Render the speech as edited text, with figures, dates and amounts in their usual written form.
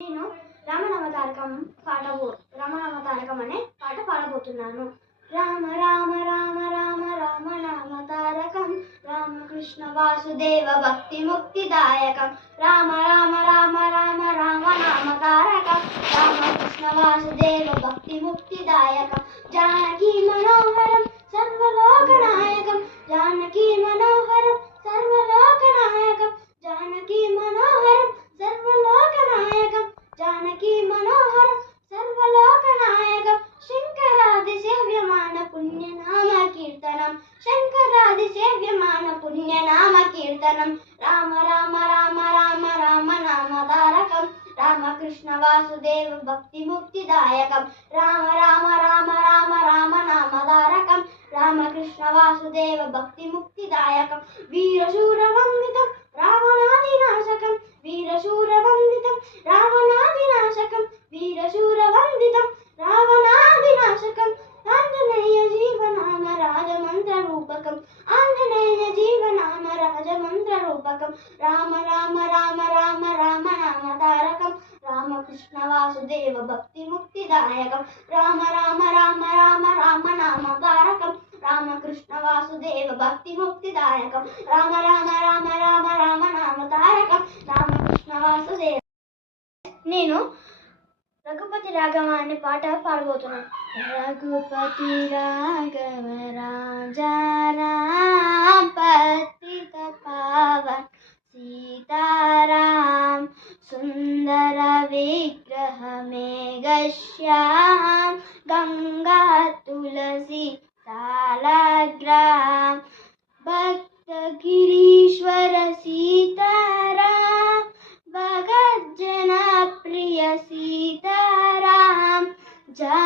నేను రామనామతారకం రామనామతారకం అనే పాట పాడబోతున్నాను. రామ రామ రామ రామ రామ నామతారకం రామకృష్ణ వాసుదేవ భక్తి ముక్తిదాయకం. రామ రామ రామ రామ రామ నామతారకం రామకృష్ణ వాసుదేవ భక్తి ముక్తిదాయకం. జానకి మనోహరం సర్వలోకనాయకం జానకి మనోహరం సర్వలోకనాయకం జానకి మనోహరం సర్వలోకనాయకం జానకి మనోహరం సర్వలోకనాయకం. శంకరాది సేవ్యమాన పుణ్యనామ కీర్తనం శంకరాది సేవ్యమాన పుణ్యనామ కీర్తనం. రామ రామ రామ రామ రామ నామతారకం రామకృష్ణ వాసుదేవ భక్తి ముక్తిదాయకం. రామ రామ రామ రామ రామ నామతారకం రామకృష్ణ వాసుదేవ భక్తి ముక్తిదాయకం. వీరశూర వందితం రావణాది నాశకం వీరశూర వందితం రావణాది నాశకం వీరశూర వందితం రావణాది నాశకం. ఆంజనేయ జీవనామ రాజమంత్ర రూపకం ఆంజనేయ జీవనామ రాజమంత్ర రూపకం. రామ రామ రామ రామ రామ నామతారకం రామకృష్ణ వాసుదేవ భక్తి ముక్తిదాయకం. రామ రామ రామ రామ రామ నామతారకం రామకృష్ణ వాసుదేవ భక్తి ముక్తిదాయకం. రామ రామ రామ రామ రామ నామతారకం రామకృష్ణ వాసుదేవ. నేను రఘుపతి రాఘవ అనే పాట పాడబోతున్నాను. రఘుపతి రాఘవ రాజా రామ పతిత పావన్ సీతారాం సుందర విగ్రహ మేఘశ్యాం గంగా తులసి సాలగ్రాం భక్త గిరీశ్వర సీతారాం భగజ్జన ప్రియ సీతారాం జా